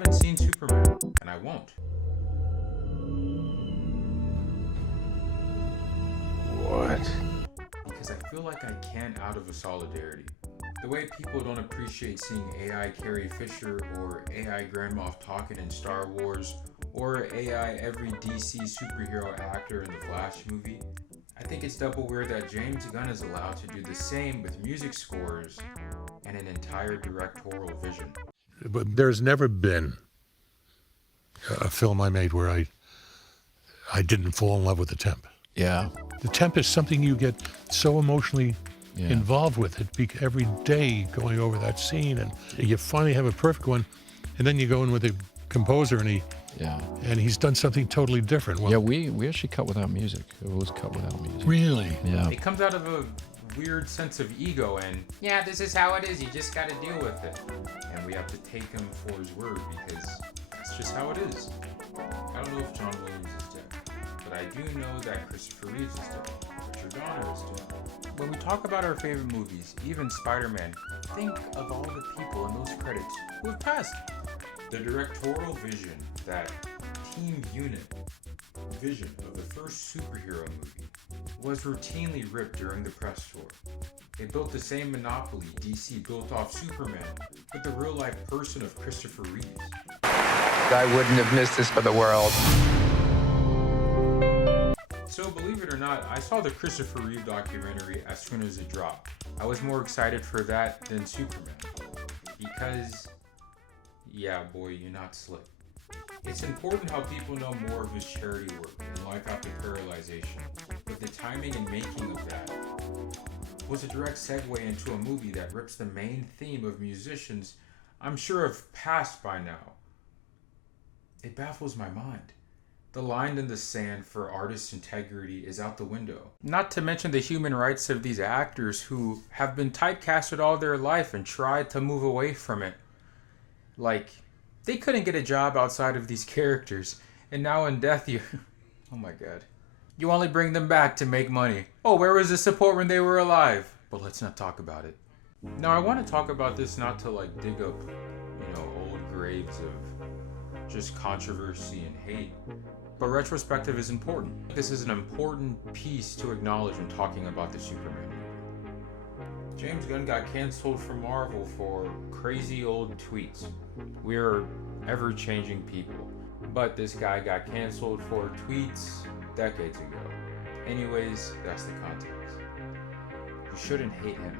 haven't seen Superman, and I won't. What? Because I feel like I can out of a solidarity. The way people don't appreciate seeing AI Carrie Fisher or AI Grand Moff Tarkin in Star Wars or AI every DC superhero actor in the Flash movie, I think it's double weird that James Gunn is allowed to do the same with music scores and an entire directorial vision. But there's never been a film I made where I didn't fall in love with the temp. Yeah. The temp is something you get so emotionally involved with it every day going over that scene, and you finally have a perfect one, and then you go in with a composer and he's done something totally different. Well, we actually cut without music. It was cut without music. Really? Yeah. It comes out of a weird sense of ego and, yeah, this is how it is, you just gotta deal with it. And we have to take him for his word because that's just how it is. I don't know if John Williams is dead, but I do know that Christopher Reeves is dead. Richard Donner is dead. When we talk about our favorite movies, even Spider-Man, think of all the people in those credits who have passed. The directorial vision, that team unit vision of the first superhero movie, was routinely ripped during the press tour. They built the same monopoly DC built off Superman with the real-life person of Christopher Reeves. I wouldn't have missed this for the world. So believe it or not, I saw the Christopher Reeve documentary as soon as it dropped. I was more excited for that than Superman. Because, yeah boy, you're not slick. It's important how people know more of his charity work and life after paralyzation, but the timing and making of that was a direct segue into a movie that rips the main theme of musicians I'm sure have passed by now. It baffles my mind. The line in the sand for artist integrity is out the window. Not to mention the human rights of these actors who have been typecasted all their life and tried to move away from it. Like, they couldn't get a job outside of these characters, and now in death you... oh my god. You only bring them back to make money. Oh, where was the support when they were alive? But let's not talk about it. Now I want to talk about this not to like dig up, old graves of just controversy and hate. But retrospective is important. This is an important piece to acknowledge when talking about the Superman movie. James Gunn got canceled from Marvel for crazy old tweets. We're ever-changing people. But this guy got canceled for tweets decades ago. Anyways, that's the context. You shouldn't hate him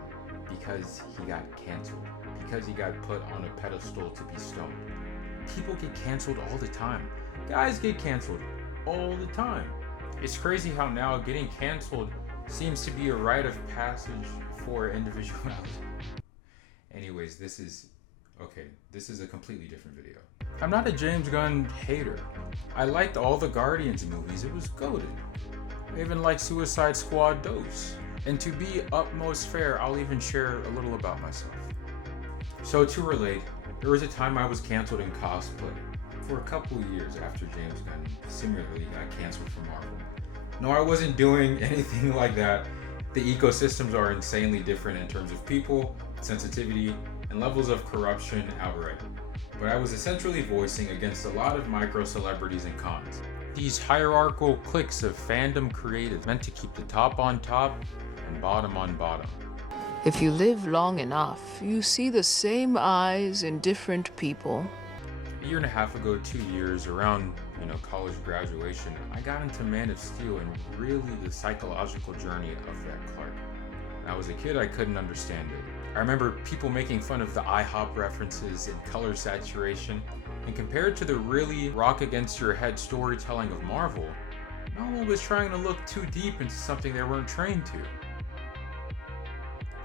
because he got canceled. Because he got put on a pedestal to be stoned. People get canceled all the time. Guys get canceled all the time. It's crazy how now getting canceled seems to be a rite of passage for individuality. Anyways, this is a completely different video. I'm not a James Gunn hater. I liked all the Guardians movies, it was goated. I even liked Suicide Squad Dose. And to be utmost fair, I'll even share a little about myself. So to relate, there was a time I was canceled in cosplay for a couple of years after James Gunn similarly got canceled from Marvel. No, I wasn't doing anything like that. The ecosystems are insanely different in terms of people, sensitivity, and levels of corruption outright. But I was essentially voicing against a lot of micro celebrities and cons. These hierarchical cliques of fandom creatives meant to keep the top on top and bottom on bottom. If you live long enough, you see the same eyes in different people. A year and a half ago, 2 years, around college graduation, I got into Man of Steel and really the psychological journey of that Clark. When I was a kid, I couldn't understand it. I remember people making fun of the IHOP references and color saturation, and compared to the really rock against your head storytelling of Marvel, no one was trying to look too deep into something they weren't trained to.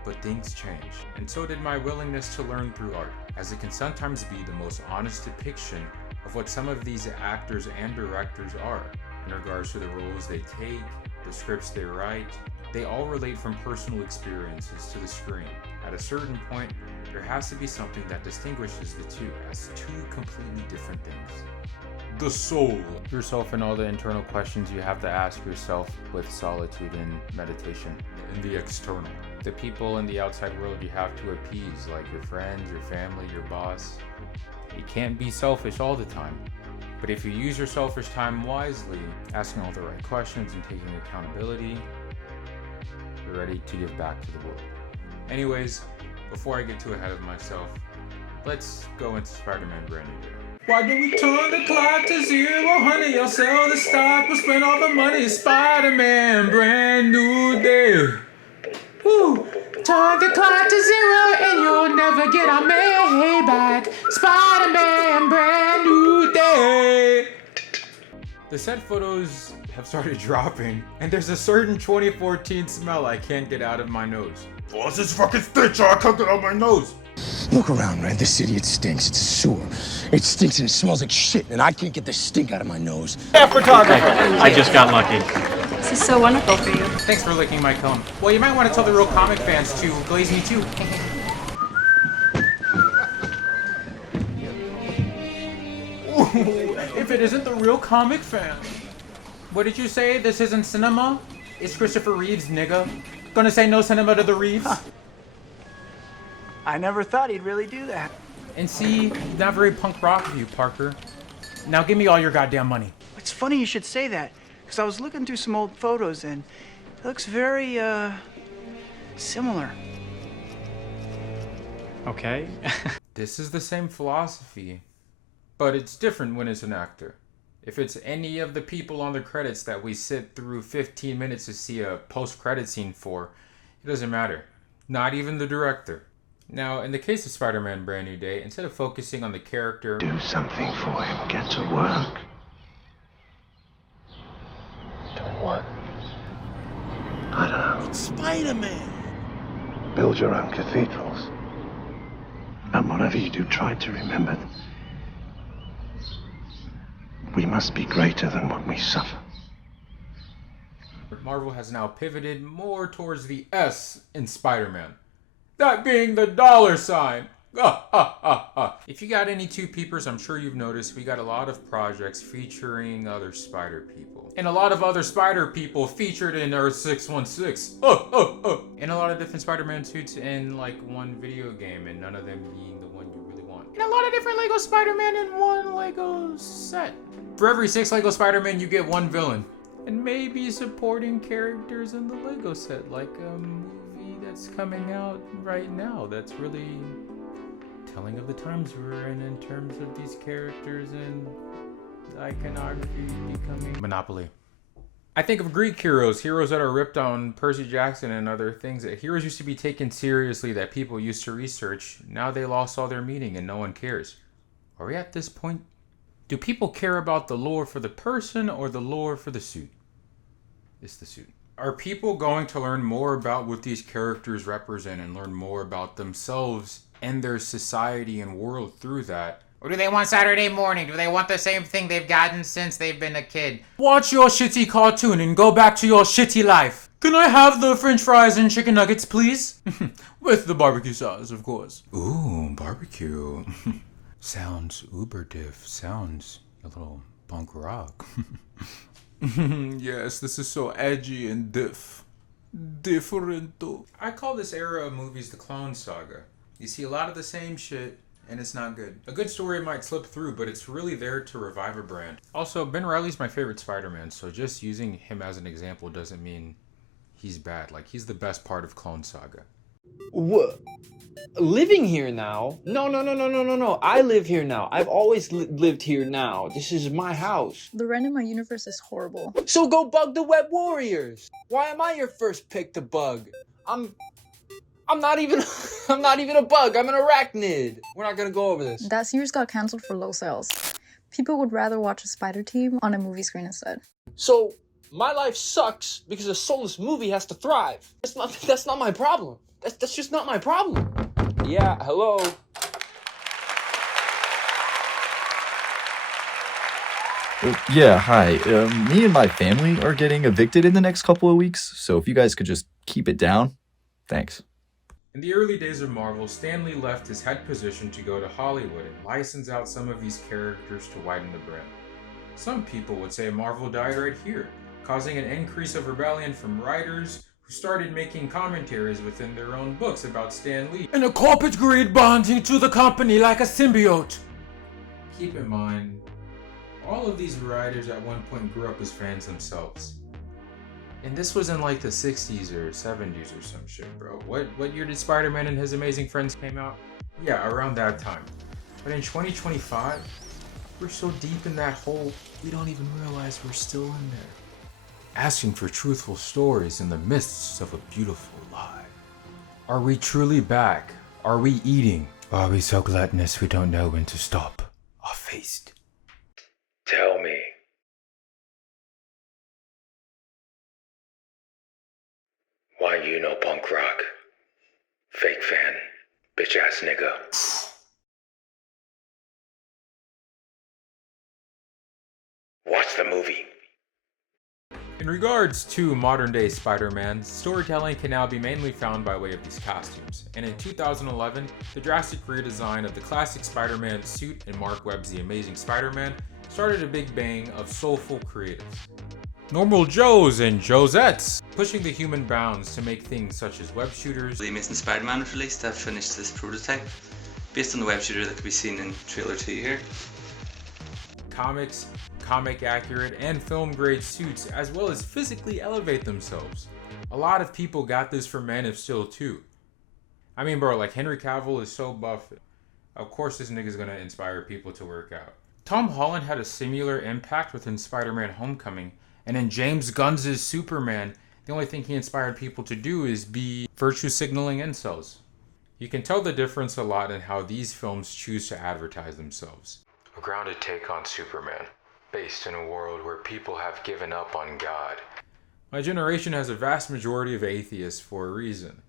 But things change, and so did my willingness to learn through art, as it can sometimes be the most honest depiction of what some of these actors and directors are, in regards to the roles they take, the scripts they write. They all relate from personal experiences to the screen. At a certain point, there has to be something that distinguishes the two as two completely different things. The soul. Yourself and all the internal questions you have to ask yourself with solitude and meditation. In the external. The people in the outside world you have to appease, like your friends, your family, your boss. You can't be selfish all the time. But if you use your selfish time wisely, asking all the right questions and taking accountability, you're ready to give back to the world. Anyways, before I get too ahead of myself, let's go into Spider-Man Brand New Day. Why do we turn the clock to 0, honey? I'll sell the stock, we'll spend all the money. Spider-Man Brand New Day. Woo! Turn the clock to 0 and you'll never get our May back. Spider-Man Brand New Day. The set photos have started dropping, and there's a certain 2014 smell I can't get out of my nose. What's this fucking stench? I can't get out of my nose. Look around, man. This city, it stinks. It's a sewer. It stinks and it smells like shit, and I can't get the stink out of my nose. Yeah, photographer. I just got lucky. This is so wonderful for you. Thanks for licking my comb. Well, you might want to tell the real comic fans to glaze me too. Ooh, if it isn't the real comic fan. What did you say? This isn't cinema? It's Christopher Reeves, nigga. Gonna say no cinema to the Reeves? Huh. I never thought he'd really do that. And see, not very punk rock of you, Parker. Now give me all your goddamn money. It's funny you should say that, because I was looking through some old photos and it looks very, similar. Okay. This is the same philosophy, but it's different when it's an actor. If it's any of the people on the credits that we sit through 15 minutes to see a post-credit scene for, it doesn't matter. Not even the director. Now, in the case of Spider-Man Brand New Day, instead of focusing on the character... Do something for him. Get to work. Doing what? I don't know. It's Spider-Man! Build your own cathedrals. And whatever you do, try to remember that we must be greater than what we suffer. Marvel has now pivoted more towards the S in Spider-Man. That being the $sign. If you got any two peepers, I'm sure you've noticed we got a lot of projects featuring other spider people. And a lot of other spider people featured in Earth 616. And a lot of different Spider-Man suits in like one video game, and none of them being the one you really want. And a lot of different Lego Spider-Man in one Lego set. For every 6 Lego Spider-Man, you get 1 villain. And maybe supporting characters in the Lego set, like movie that's coming out right now that's really telling of the times we're in terms of these characters and iconography becoming Monopoly. I think of Greek heroes that are ripped on Percy Jackson and other things, that heroes used to be taken seriously, that people used to research. Now they lost all their meaning and no one cares. Are we at this point? Do people care about the lore for the person or the lore for the suit? It's the suit. Are people going to learn more about what these characters represent and learn more about themselves and their society and world through that? Or do they want Saturday morning? Do they want the same thing they've gotten since they've been a kid? Watch your shitty cartoon and go back to your shitty life. Can I have the french fries and chicken nuggets, please? With the barbecue sauce, of course. Ooh, barbecue. Sounds uber diff. Sounds a little punk rock. Yes, this is so edgy and differento. I call this era of movies the Clone Saga. You see a lot of the same shit, and it's not good. A good story might slip through, but it's really there to revive a brand. Also, Ben Reilly's my favorite Spider-Man, so just using him as an example doesn't mean he's bad. Like, he's the best part of Clone Saga. What? Living here now? No. I live here now. I've always lived here now. This is my house. The rent in my universe is horrible. So go bug the Web Warriors. Why am I your first pick to bug? I'm not even a bug. I'm an arachnid. We're not gonna go over this. That series got canceled for low sales. People would rather watch a spider team on a movie screen instead. So my life sucks because a soulless movie has to thrive. That's not my problem. That's just not my problem. Yeah, hello. Yeah, hi. Me and my family are getting evicted in the next couple of weeks, so if you guys could just keep it down, thanks. In the early days of Marvel, Stan Lee left his head position to go to Hollywood and license out some of these characters to widen the brand. Some people would say Marvel died right here, causing an increase of rebellion from writers who started making commentaries within their own books about Stan Lee and a corporate greed bonding to the company like a symbiote. Keep in mind, all of these writers at one point grew up as fans themselves. And this was in like the 60s or 70s or some shit, bro. What year did Spider-Man and His Amazing Friends came out? Yeah, around that time. But in 2025, we're so deep in that hole, we don't even realize we're still in there. Asking for truthful stories in the midst of a beautiful lie. Are we truly back? Are we eating? Or are we so gluttonous we don't know when to stop or feast? Tell me. Why you know punk rock? Fake fan. Bitch ass nigga. Watch the movie. In regards to modern day Spider-Man, storytelling can now be mainly found by way of these costumes. And in 2011, the drastic redesign of the classic Spider-Man suit and Mark Webb's The Amazing Spider-Man started a big bang of soulful creatives. Normal Joes and Josettes, pushing the human bounds to make things such as web shooters. The Amazing Spider-Man was released. I've finished this prototype based on the web shooter that can be seen in trailer 2 here. Comics, comic accurate, and film grade suits, as well as physically elevate themselves. A lot of people got this from Man of Steel too. I mean, bro, like Henry Cavill is so buff. Of course this nigga's gonna inspire people to work out. Tom Holland had a similar impact within Spider-Man Homecoming, and in James Gunn's Superman, the only thing he inspired people to do is be virtue signaling incels. You can tell the difference a lot in how these films choose to advertise themselves. A grounded take on Superman, based in a world where people have given up on God. My generation has a vast majority of atheists for a reason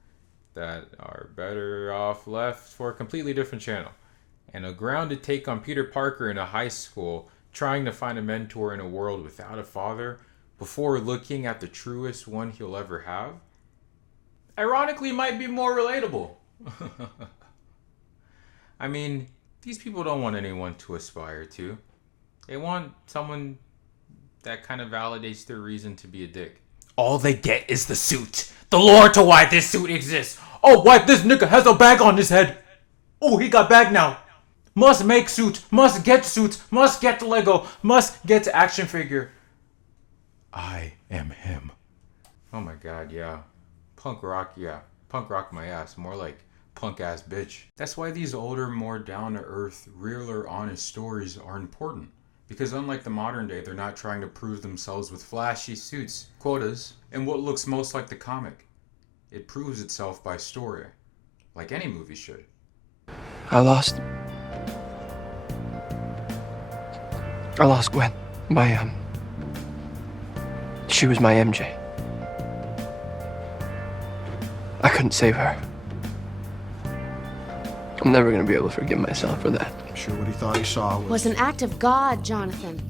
that are better off left for a completely different channel. And a grounded take on Peter Parker in a high school trying to find a mentor in a world without a father before looking at the truest one he'll ever have, ironically might be more relatable. I mean, these people don't want anyone to aspire to. They want someone that kind of validates their reason to be a dick. All they get is the suit. The lore to why this suit exists. Oh, why this nigga has a bag on his head. Oh, he got bag now. Must make suit. Must get Lego. Must get action figure. I am him. Oh my god, yeah. Punk rock, yeah. Punk rock my ass. More like punk ass bitch. That's why these older, more down to earth, realer, honest stories are important. Because unlike the modern day, they're not trying to prove themselves with flashy suits, quotas, and what looks most like the comic. It proves itself by story, like any movie should. I lost Gwen. She was my MJ. I couldn't save her. I'm never gonna be able to forgive myself for that. I'm sure what he thought he saw was an act of God, Jonathan.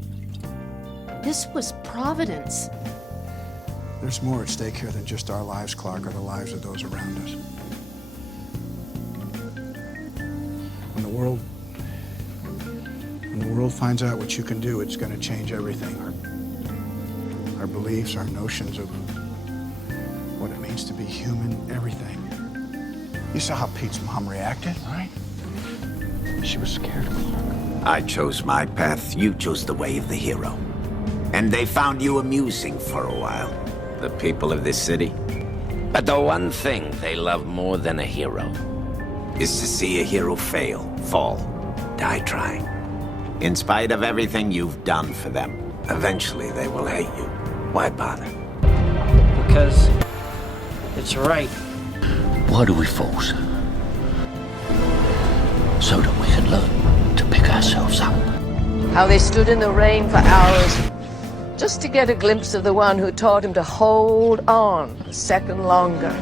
This was providence. There's more at stake here than just our lives, Clark, or the lives of those around us. When the world finds out what you can do, it's going to change everything. Our beliefs, our notions of what it means to be human, everything. You saw how Pete's mom reacted, right? She was scared, Clark. I chose my path, you chose the way of the hero. And they found you amusing for a while, the people of this city. But the one thing they love more than a hero is to see a hero fail, fall, die trying. In spite of everything you've done for them, eventually they will hate you. Why bother? Because it's right. Why do we force? So that we can learn to pick ourselves up. How they stood in the rain for hours just to get a glimpse of the one who taught him to hold on a second longer.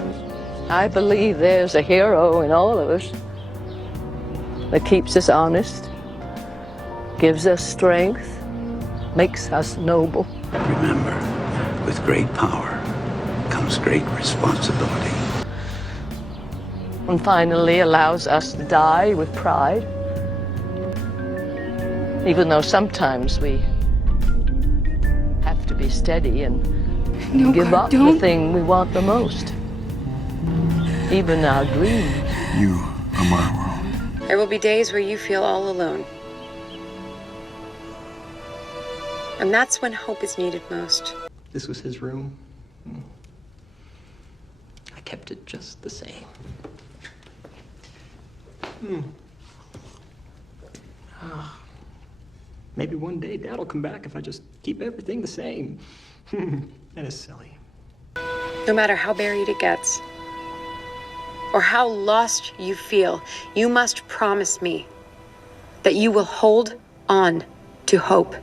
I believe there's a hero in all of us that keeps us honest, gives us strength, makes us noble. Remember, with great power comes great responsibility. And finally allows us to die with pride. Even though sometimes we have to be steady and give up the thing we want the most. Even our dreams. You are my world. There will be days where you feel all alone. And that's when hope is needed most. This was his room. I kept it just the same. Maybe one day Dad will come back if I just keep everything the same. That is silly. No matter how buried it gets, or how lost you feel, you must promise me that you will hold on to hope.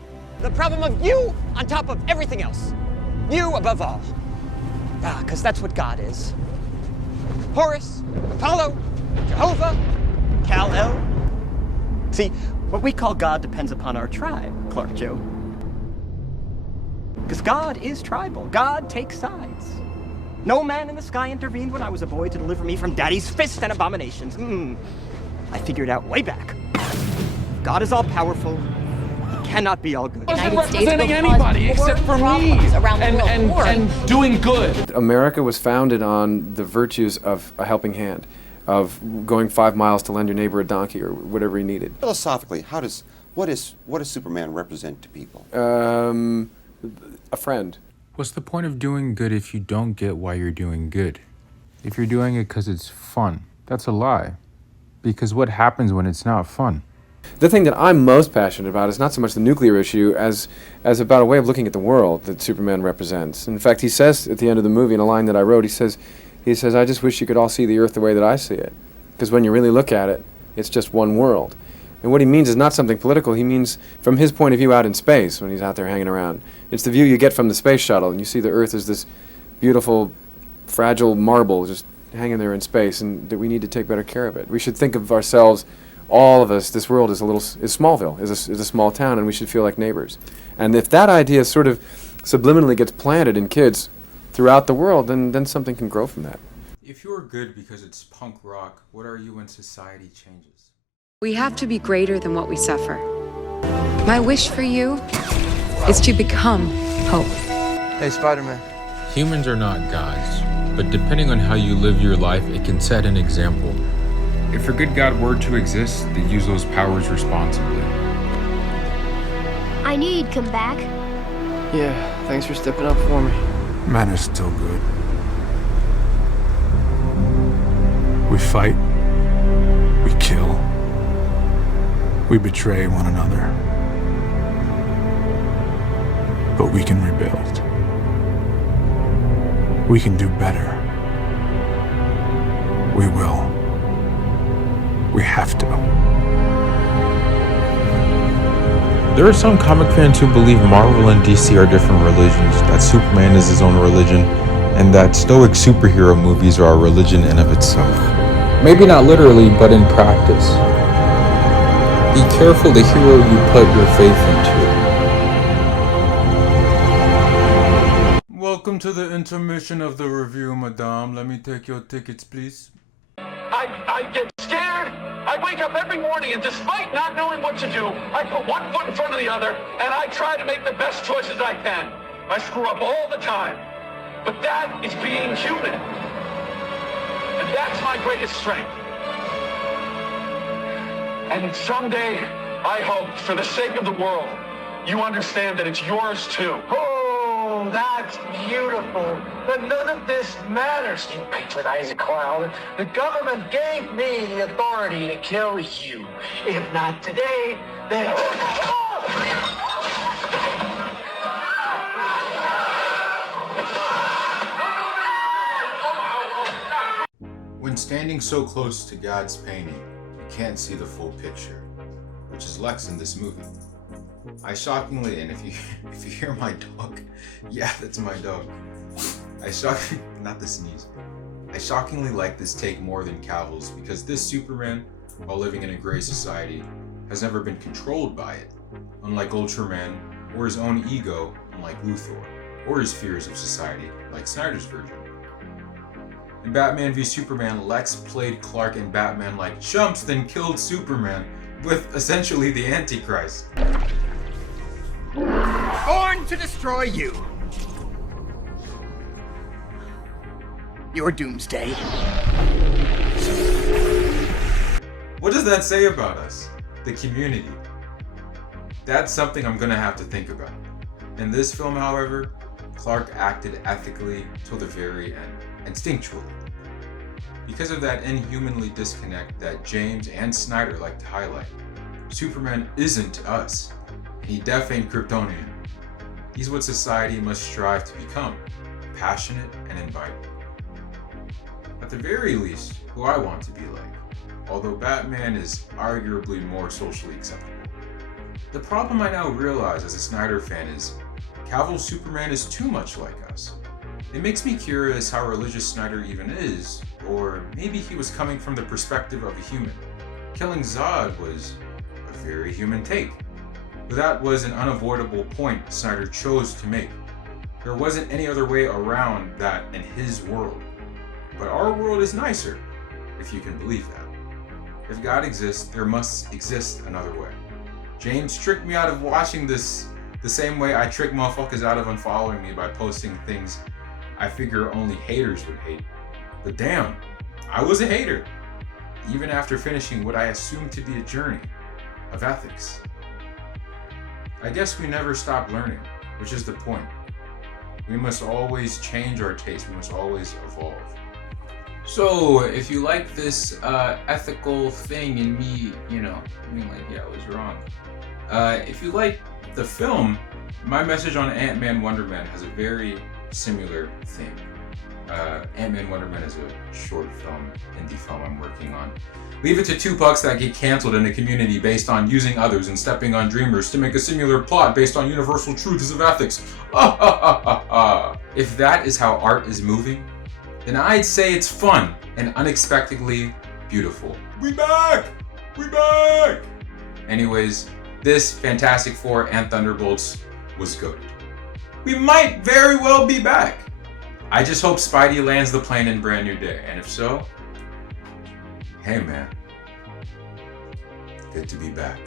The problem of you on top of everything else. You above all. Because that's what God is. Horus, Apollo, Jehovah, Kal-El. See, what we call God depends upon our tribe, Clark Joe. Because God is tribal. God takes sides. No man in the sky intervened when I was a boy to deliver me from Daddy's fist and abominations. I figured out way back. God is all-powerful. He cannot be all good. Representing anybody except for me and doing good. America was founded on the virtues of a helping hand, of going 5 miles to lend your neighbor a donkey or whatever he needed. Philosophically, what does Superman represent to people? A friend. What's the point of doing good if you don't get why you're doing good? If you're doing it because it's fun, that's a lie. Because what happens when it's not fun? The thing that I'm most passionate about is not so much the nuclear issue as about a way of looking at the world that Superman represents. In fact, he says at the end of the movie, in a line that I wrote, he says, I just wish you could all see the Earth the way that I see it. Because when you really look at it, it's just one world. And what he means is not something political. He means from his point of view out in space when he's out there hanging around. It's the view you get from the space shuttle, and you see the Earth as this beautiful, fragile marble just hanging there in space, and that we need to take better care of it. We should think of ourselves, all of us, this world is Smallville, is a small town, and we should feel like neighbors. And if that idea sort of subliminally gets planted in kids throughout the world, then something can grow from that. If you're good because it's punk rock, what are you when society changes? We have to be greater than what we suffer. My wish for you is to become hope. Hey, Spider-Man. Humans are not gods, but depending on how you live your life, it can set an example. If a good God were to exist, they'd use those powers responsibly. I knew you'd come back. Yeah, thanks for stepping up for me. Man is still good. We fight. We kill. We betray one another. But we can rebuild. We can do better. We will. We have to. There are some comic fans who believe Marvel and DC are different religions, that Superman is his own religion, and that stoic superhero movies are a religion in of itself. Maybe not literally, but in practice. Be careful the hero you put your faith into. Welcome to the intermission of the review, madame. Let me take your tickets, please. I get scared. I wake up every morning and despite not knowing what to do, I put one foot in front of the other and I try to make the best choices I can. I screw up all the time. But that is being human. And that's my greatest strength. And someday, I hope, for the sake of the world, you understand that it's yours too. Oh, that's beautiful. But none of this matters, you patronizing clown. The government gave me the authority to kill you. If not today, then... When standing so close to God's painting, you can't see the full picture, which is Lex in this movie. I shockingly, and if you hear my dog, yeah, that's my dog. Not the sneeze. I shockingly like this take more than Cavill's because this Superman, while living in a gray society, has never been controlled by it, unlike Ultraman, or his own ego, unlike Luthor, or his fears of society, like Snyder's version. In Batman v Superman, Lex played Clark and Batman like chumps, then killed Superman with essentially the Antichrist. Born to destroy you. Your doomsday. What does that say about us? The community? That's something I'm gonna have to think about. In this film, however, Clark acted ethically till the very end, instinctually. Because of that inhumanly disconnect that James and Snyder like to highlight, Superman isn't us. He def ain't Kryptonian. He's what society must strive to become, passionate and inviting. At the very least, who I want to be like, although Batman is arguably more socially acceptable. The problem I now realize as a Snyder fan is Cavill's Superman is too much like us. It makes me curious how religious Snyder even is, or maybe he was coming from the perspective of a human. Killing Zod was a very human take, but that was an unavoidable point Snyder chose to make. There wasn't any other way around that in his world. But our world is nicer, if you can believe that. If God exists, there must exist another way. James tricked me out of watching this the same way I trick motherfuckers out of unfollowing me by posting things I figure only haters would hate. But damn, I was a hater, even after finishing what I assumed to be a journey of ethics. I guess we never stop learning, which is the point. We must always change our taste, we must always evolve. So, if you like this ethical thing in me, being like, yeah, I was wrong. If you like the film, my message on Ant-Man Wonder Man has a very similar theme. Ant-Man Wonder Man is a short film, indie film I'm working on. Leave it to two pucks that get canceled in a community based on using others and stepping on dreamers to make a similar plot based on universal truths of ethics. If that is how art is moving, then I'd say it's fun and unexpectedly beautiful. We back! We back! Anyways, this Fantastic Four and Thunderbolts was goated. We might very well be back. I just hope Spidey lands the plane in Brand New Day, and if so, hey man, good to be back.